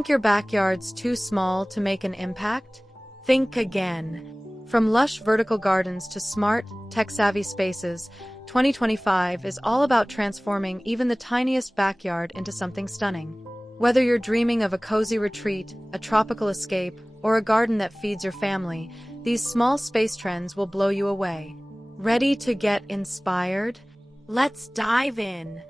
Think your backyard's too small to make an impact? Think again. From lush vertical gardens to smart, tech-savvy spaces, 2025 is all about transforming even the tiniest backyard into something stunning. Whether you're dreaming of a cozy retreat, a tropical escape, or a garden that feeds your family, these small space trends will blow you away. Ready to get inspired? Let's dive in.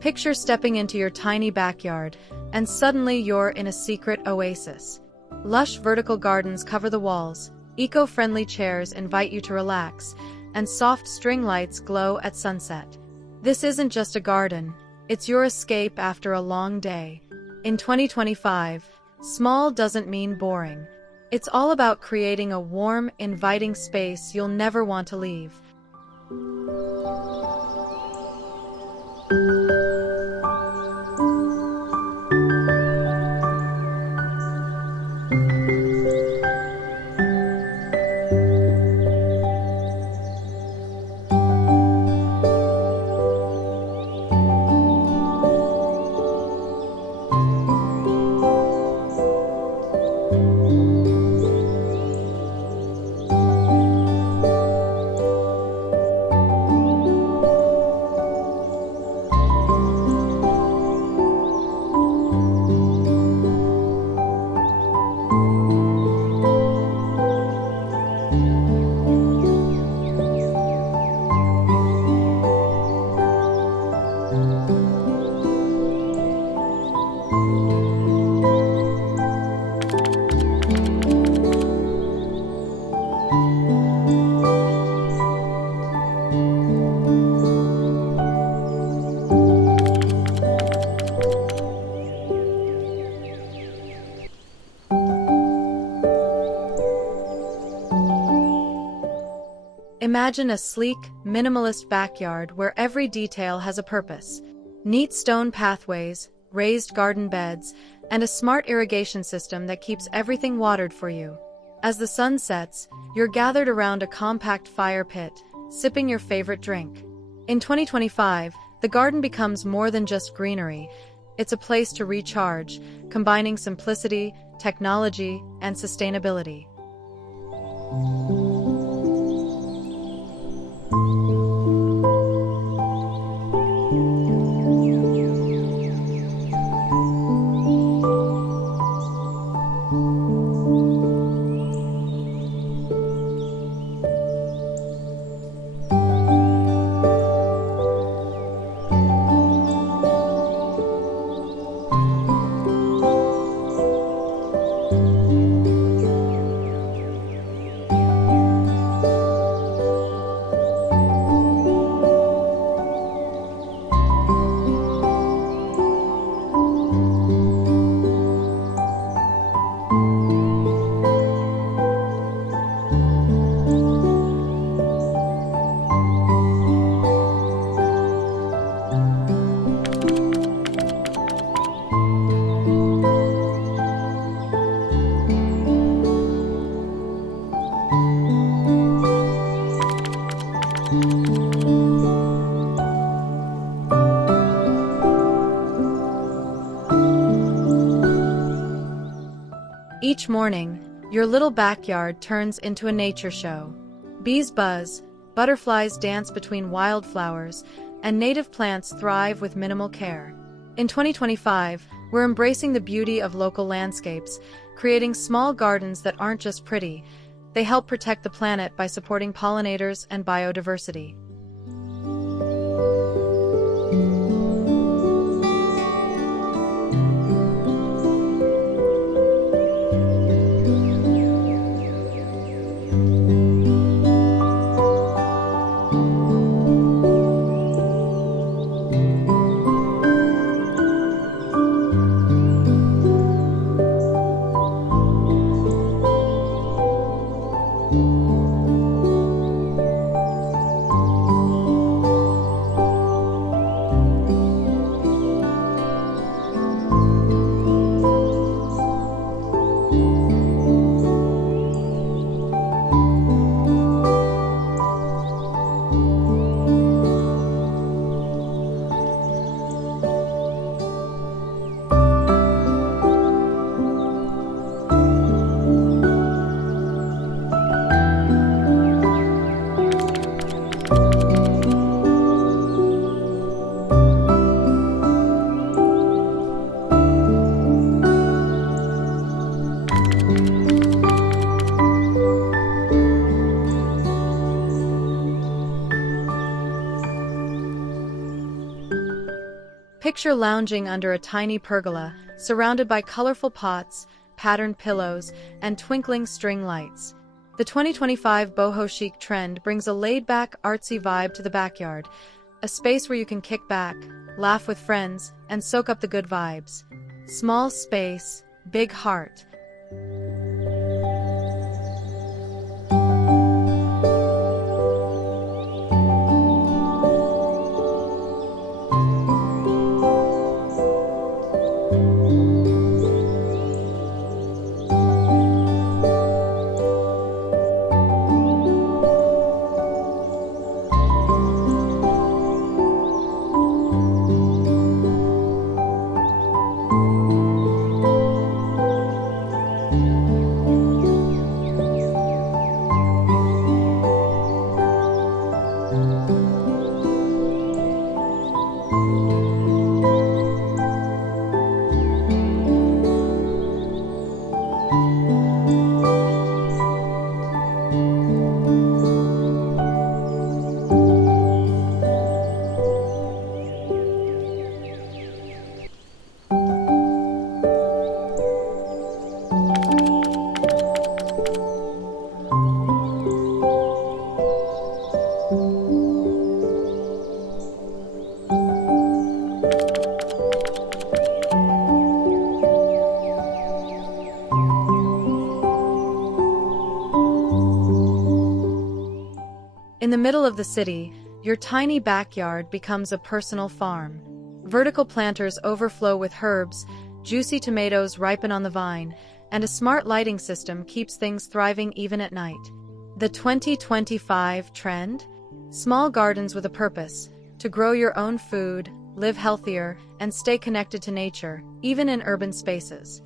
Picture stepping into your tiny backyard, and suddenly you're in a secret oasis. Lush vertical gardens cover the walls, eco-friendly chairs invite you to relax, and soft string lights glow at sunset. This isn't just a garden, it's your escape after a long day. In 2025, small doesn't mean boring. It's all about creating a warm, inviting space you'll never want to leave. Imagine a sleek, minimalist backyard where every detail has a purpose. Neat stone pathways, raised garden beds, and a smart irrigation system that keeps everything watered for you. As the sun sets, you're gathered around a compact fire pit, sipping your favorite drink. In 2025, the garden becomes more than just greenery. It's a place to recharge, combining simplicity, technology, and sustainability. Each morning, your little backyard turns into a nature show. Bees buzz, butterflies dance between wildflowers, and native plants thrive with minimal care. In 2025, we're embracing the beauty of local landscapes, creating small gardens that aren't just pretty, they help protect the planet by supporting pollinators and biodiversity. Picture lounging under a tiny pergola, surrounded by colorful pots, patterned pillows, and twinkling string lights. The 2025 boho-chic trend brings a laid-back, artsy vibe to the backyard, a space where you can kick back, laugh with friends, and soak up the good vibes. Small space, big heart. In the middle of the city, your tiny backyard becomes a personal farm. Vertical planters overflow with herbs, juicy tomatoes ripen on the vine, and a smart lighting system keeps things thriving even at night. The 2025 trend? Small gardens with a purpose, to grow your own food, live healthier, and stay connected to nature, even in urban spaces.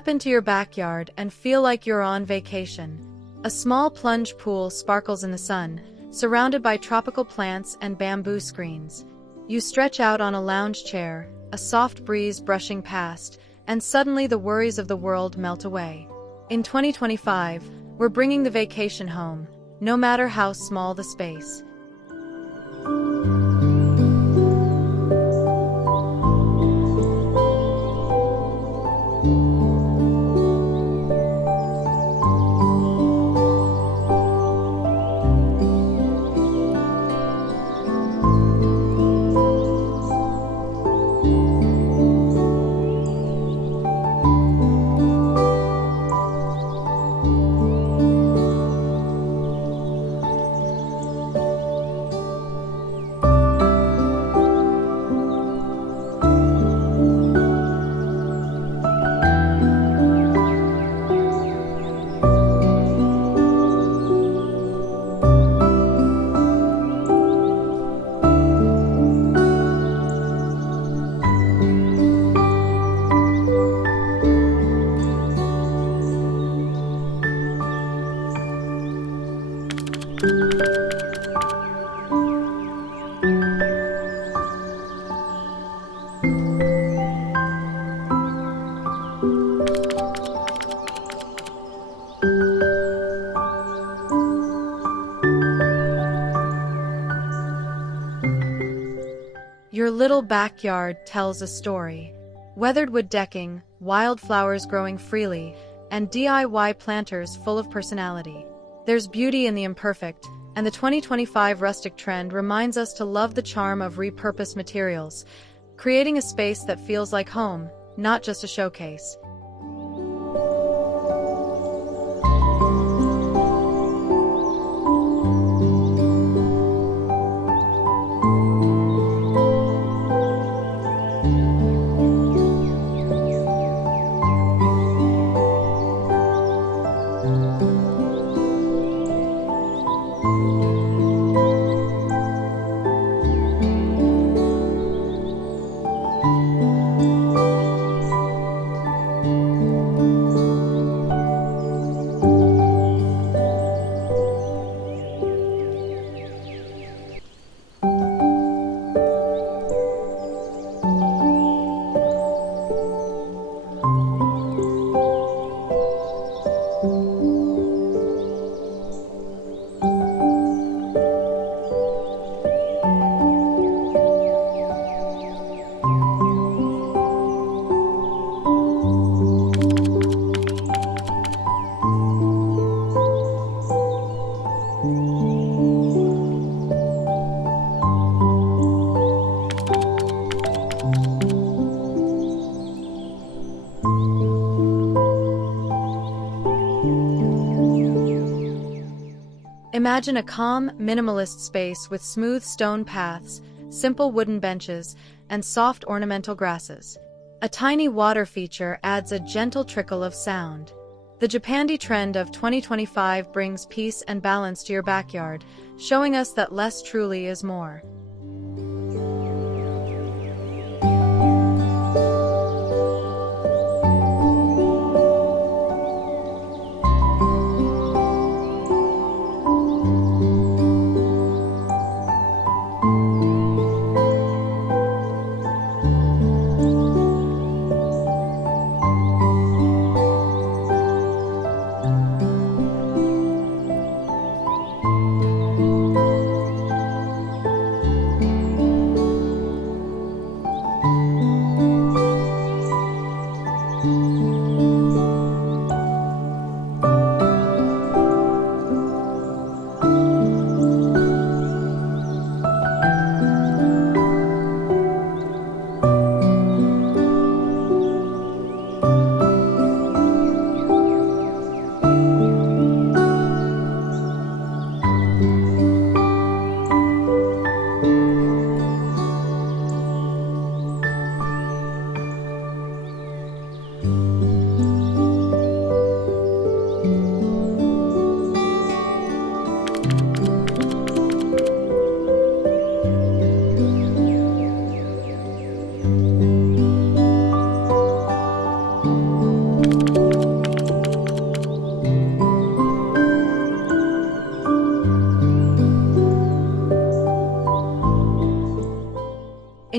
Step into your backyard and feel like you're on vacation. A small plunge pool sparkles in the sun, surrounded by tropical plants and bamboo screens. You stretch out on a lounge chair, a soft breeze brushing past, and suddenly the worries of the world melt away. In 2025, we're bringing the vacation home, no matter how small the space. Your little backyard tells a story. Weathered wood decking, wildflowers growing freely, and DIY planters full of personality. There's beauty in the imperfect, and the 2025 Rustic trend reminds us to love the charm of repurposed materials, creating a space that feels like home, not just a showcase. Imagine a calm, minimalist space with smooth stone paths, simple wooden benches, and soft ornamental grasses. A tiny water feature adds a gentle trickle of sound. The Japandi trend of 2025 brings peace and balance to your backyard, showing us that less truly is more.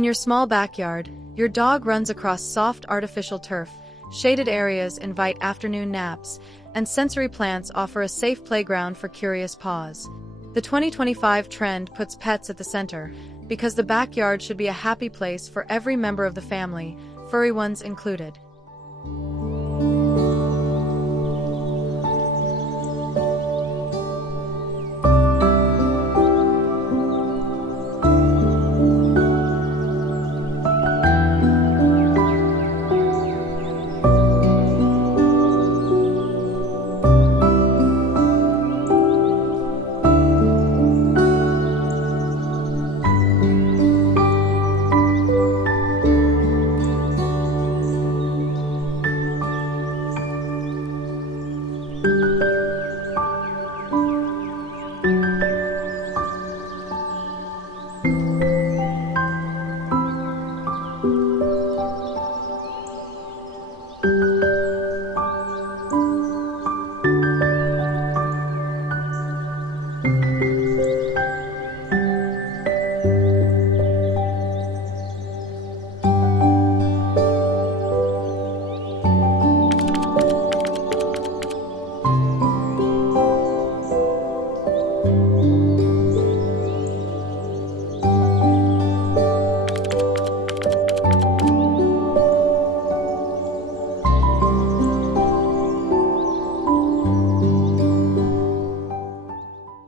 In your small backyard, your dog runs across soft artificial turf, shaded areas invite afternoon naps, and sensory plants offer a safe playground for curious paws. The 2025 trend puts pets at the center, because the backyard should be a happy place for every member of the family, furry ones included.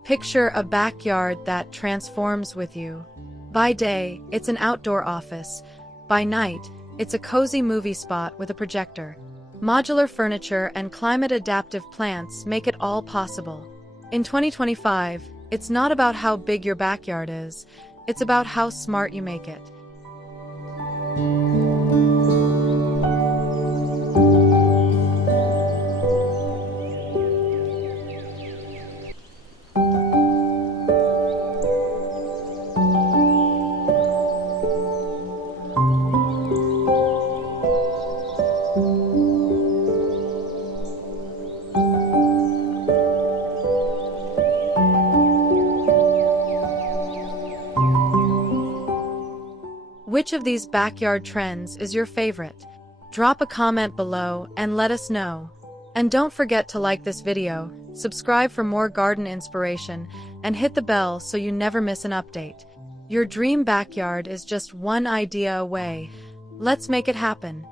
Picture a backyard that transforms with you. By day, it's an outdoor office. By night, it's a cozy movie spot with a projector. Modular furniture and climate-adaptive plants make it all possible. In 2025, it's not about how big your backyard is, it's about how smart you make it. Which of these backyard trends is your favorite? Drop a comment below and let us know. And don't forget to like this video, subscribe for more garden inspiration, and hit the bell so you never miss an update. Your dream backyard is just one idea away. Let's make it happen.